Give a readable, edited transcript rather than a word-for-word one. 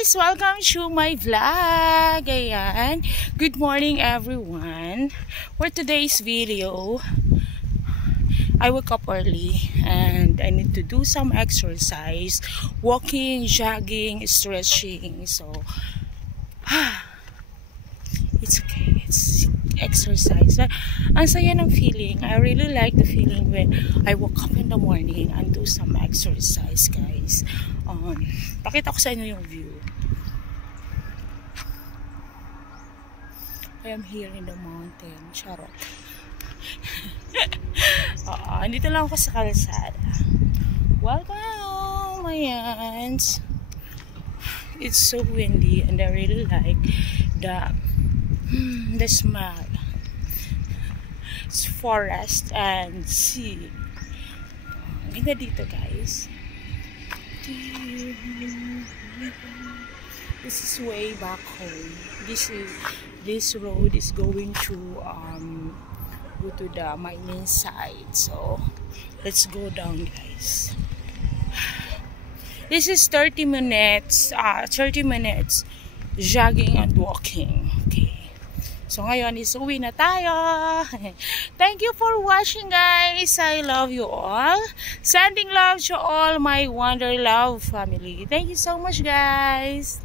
guys! Welcome to my vlog! Ayan. Good morning everyone. For today's video, I woke up early and I need to do some exercise. Walking, jogging, stretching. So, it's okay. It's exercise. Ang saya ng feeling. I really like the feeling when I woke up in the morning and do some exercise, guys. Pakita ko sa inyo yung view. I am here in the mountain. Charot. Andito lang ako sa kalsada. Welcome! Ayan. It's so windy and I really like the smell. It's forest and sea. Ganda dito, guys. This is way back home. This road is going to go to the mining side. So let's go down, guys. This is 30 minutes jogging and walking. Okay. So ngayon is uwi na tayo. Thank you for watching, guys. I love you all. Sending love to all my Wonder Love family. Thank you so much, guys.